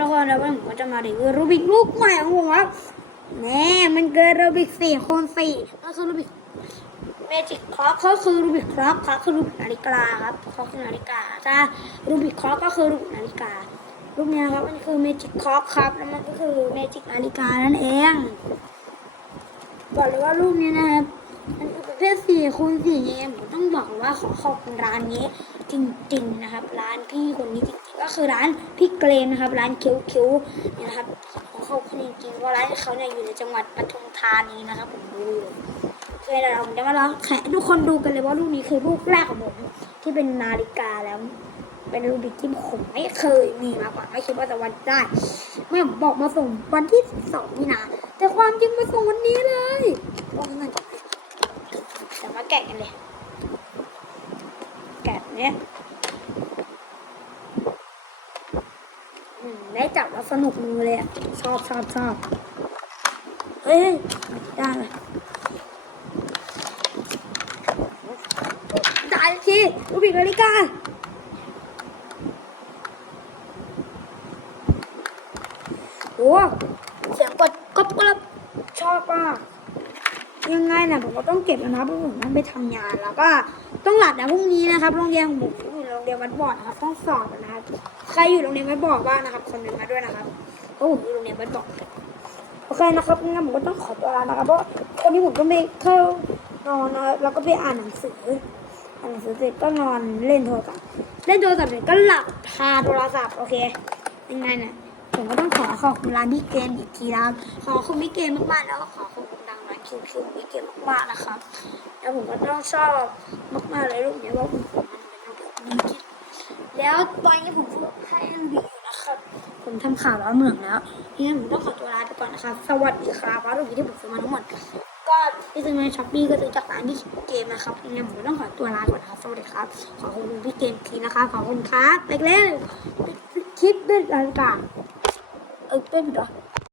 ทุกคนแล้ววันผมก็จะมารีวิวรูบิกลูกใหม่ของผมครับแน่มันเกิดรูบิกสี่คูณสี่ก็คือรูบิกเมจิกคล็อกก็คือรูบิกคล็อกคล็อกคือรูบิกนาฬิกาครับคล็อกคือนาฬิกาถ้ารูบิกคล็อกก็คือรูบิกนาฬิการูปนี้ครับมันคือเมจิกคล็อกครับแล้วมันก็คือเมจิกนาฬิกานั่นเองบอกเลยว่ารูปนี้นะครับ คือประเภทสี่คูณสี่เองผมต้องบอกว่าขอขอบคุณร้านนี้จริงๆนะครับ ร้านพี่คนนี้จริงๆก็คือร้านพี่เกรนนะครับ ร้านคิ้วคิ้วๆนะครับขอขอบคุณจริงๆเพราะร้านเขาเนี่ยอยู่ในจังหวัดปทุมธานีนะครับผมดูอยู่เคเดี๋ยวเราจะมาลองแขะทุกคนดูกันเลยว่าลูกนี้คือลูกแรกของผมที่เป็นนาฬิกาแล้วเป็นรูบิกที่ผมไม่เคยมีมาก่อนไม่คิดว่าจะวันได้แม่บอกมาส่งวันที่สองมีนาแต่ความจริงมาส่งวันนี้เลยลองเงิน เดี๋ยวมาแกะกันเลย แกะเนี้ยได้จับแล้วสนุกมือเลยอะชอบชอบชอบเฮ้ยได้เลยได้ทีรูบิกนาฬิกาโอ้เสียงกดก๊อบก๊อบชอบมาก ยังไงนะผมก็ต้องเก็บแล้วนะเพราะผมต้องไปทำงานแล้วก็ต้องหลับนะพรุ่งนี้นะครับโรงเรียนของผมอยู่โรงเรียนวัดบ่อนะครับต้องสอบนะครับใครอยู่โรงเรียนวัดบ่อบ้างนะครับคอมเมนต์มาด้วยนะครับเพราะผมอยู่โรงเรียนวัดบ่อโอเคนะครับงั้นผมก็ต้องขอตัวลานะครับเพราะวันนี้ผมก็ไม่เข้านอนนะครับแล้วก็ไปอ่านหนังสืออ่านหนังสือเสร็จก็นอนเล่นโทรศัพท์เล่นโทรศัพท์เสร็จก็หลับคาโทรศัพท์โอเคยังไงเนี่ยผมก็ต้องขอขอบคุณร้านพี่เกมอีกทีนะครับขอขอบคุณพี่เกมมากๆแล้วก็ขอขอบคุณ คิวคิวพี่เกมมากๆนะครับแล้วผมก็ต้องชอบมากๆเลยรูปนี้ว่าผมมันเป็นรูปแบบนี้แล้วตอนนี้ผมพูดให้อันดีอยู่นะครับ ผมทำข่าวแล้วเหมืองแล้วทีนี้ผมต้องขอตัวลาไปก่อนนะครับ สวัสดีครับว่ารูปนี้ที่ผมซื้อมาทั้งหมดก็ที่ซื้อมาในช้อปปี้ก็ซื้อจากร้านพี่เกมนะครับทีนี้ผมต้องขอตัวลาก่อนนะครับสวัสดีครับขอขอบคุณพี่เกมทีนะคะขอบคุณครับเล็กๆคลิปด้วยรายการเออเป็นเหรอ